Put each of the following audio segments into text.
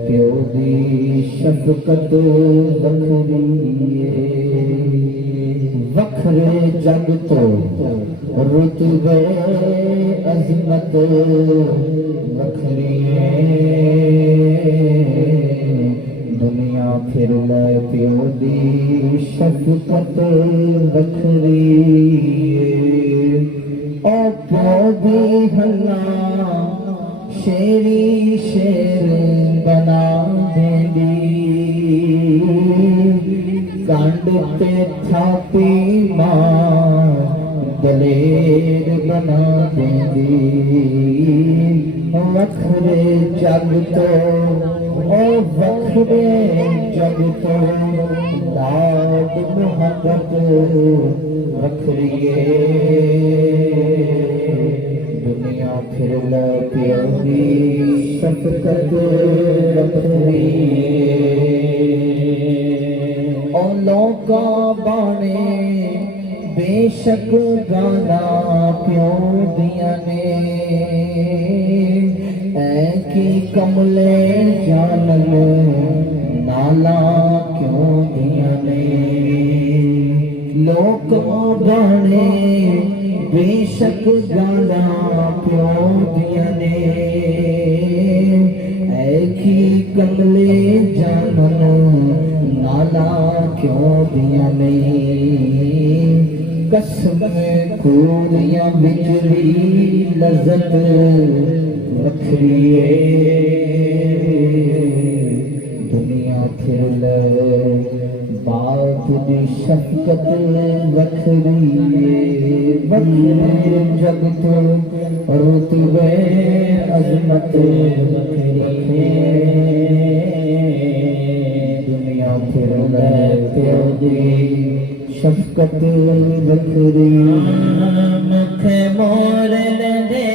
प्यो दी शफकत वखरी वखरे जग तो रुतबे अजमत वखरी दुनिया फिर ले प्यो दी शफकत वखरी ओ प्यो दी हल्ला शेरी शेर बना देंदी कांड पे थापी मां दलेर बना देंदी वखरे जग तो ओ वखरे जग तो लाड मोहब्बत वखरिए दुनिया फिर ले प्यारी शफकत वखरी ओ लोका बाणे बेशक गाना प्यो दिया ने ऐ की कमले जानल नाला क्यों दिया ने लोक बाणे बेशक गाना प्यो दिया ने ऐ की कमले जानल नाला क्यों दिया ने कसम खूनिया बिजली लज़्ज़त वखरी दुनिया फिर ले बाप दी शफकत वखरी वखरे जग तो रुतबे अजमत वखरी दुनिया फिर ले प्यो दी शफकत वखरी मुख मोर दे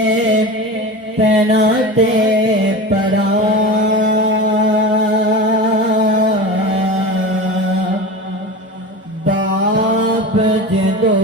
पैना ते परा बाप जदो